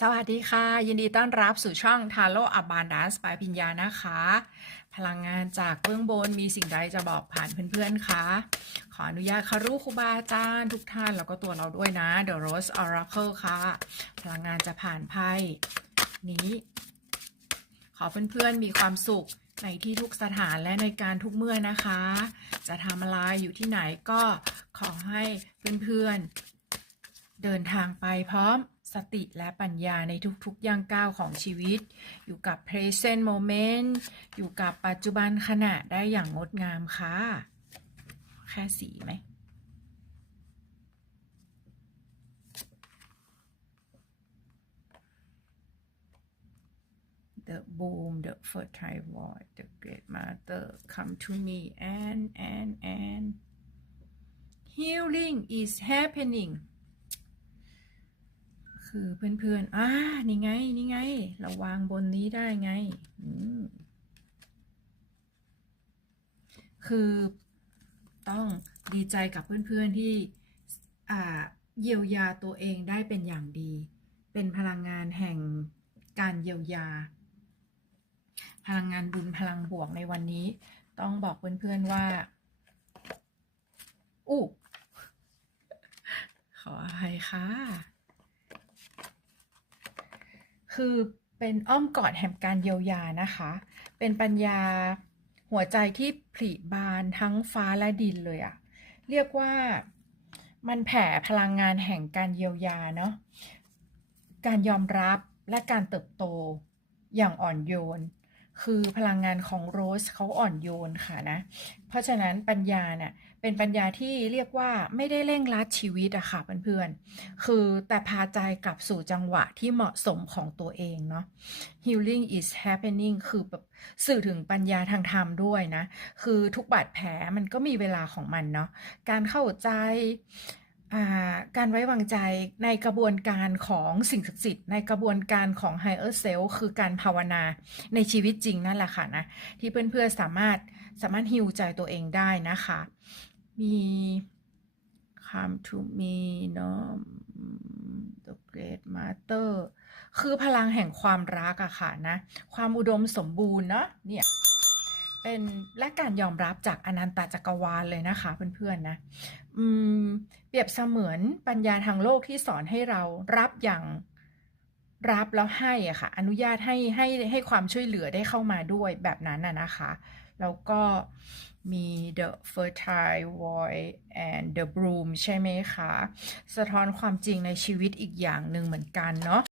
สวัสดีค่ะ ยินดีต้อนรับสู่ช่อง t a r o Abundance ปายพิญญานะคะ พลังงานจากเบื้องบนมีสิ่งใดจะบอกผ่านเพื่อนๆคะขออนุญาตคารุครูบาอาจารย์ทุกท่านแล้วก็ตัวเราด้วยนะ The Rose Oracle ค่ะ พลังงานจะผ่านไพ่นี้ ขอเพื่อนๆมีความสุขในที่ทุกสถานและในการทุกเมื่อนะคะ จะทำอะไรอยู่ที่ไหนก็ขอให้เพื่อนๆเดินทางไปพร้อม สติและปัญญาในทุกๆย่างก้าวของชีวิต อยู่กับ present moment อยู่กับปัจจุบันขณะได้อย่างงดงามค่ะ แค่สีไหม The boom, the fertile void, the great mother come to me and and and healing is happening คือเพื่อนๆอ่านี่ไง นี่ไง เราวางบนนี้ได้ไง คือต้องดีใจกับเพื่อนๆที่เยียวยาตัวเองได้เป็นอย่างดี เป็นพลังงานแห่งการเยียวยา พลังงานบุญพลังบวกในวันนี้ ต้องบอกเพื่อนๆว่าอู้ขออภัยค่ะ คือเป็นอ้อมกอดแห่งการเยียวยานะคะ เป็นปัญญาหัวใจที่ผลิบานทั้งฟ้าและดินเลยอะเรียกว่ามันแผ่พลังงานแห่งการเยียวยาเนาะการยอมรับและการเติบโตอย่างอ่อนโยน คือพลังงานของโรสเขาอ่อนโยนค่ะนะ เพราะฉะนั้นปัญญาเนี่ยเป็นปัญญาที่เรียกว่าไม่ได้เร่งรัดชีวิตอะค่ะเพื่อนๆ คือแต่พาใจกลับสู่จังหวะที่เหมาะสมของตัวเองเนาะ healing is happening คือแบบสื่อถึงปัญญาทางธรรมด้วยนะ คือทุกบาดแผลมันก็มีเวลาของมันเนาะ การเข้าใจ การไว้วางใจในกระบวนการของสิ่งศักดิ์สิทธิ์ในกระบวนการของ higher self คือการภาวนาในชีวิตจริงนั่นแหละค่ะนะที่เพื่อนๆสามารถสามารถฮิวใจตัวเองได้นะคะ มี come to me เนาะ the great mother คือพลังแห่งความรักอะค่ะนะ ความอุดมสมบูรณ์เนาะเนี่ย เป็นและการยอมรับจากอนันตจักรวาลเลยนะคะเพื่อนๆนะเปรียบเสมือนปัญญาทางโลกที่สอนให้เรารับอย่างรับแล้วให้อะค่ะ อนุญาตให้ให้ให้ความช่วยเหลือได้เข้ามาด้วยแบบนั้นน่ะนะคะ แล้วก็มี the fertile void and the bloom ใช่ไหมคะ สะท้อนความจริงในชีวิตอีกอย่างหนึ่งเหมือนกันเนาะ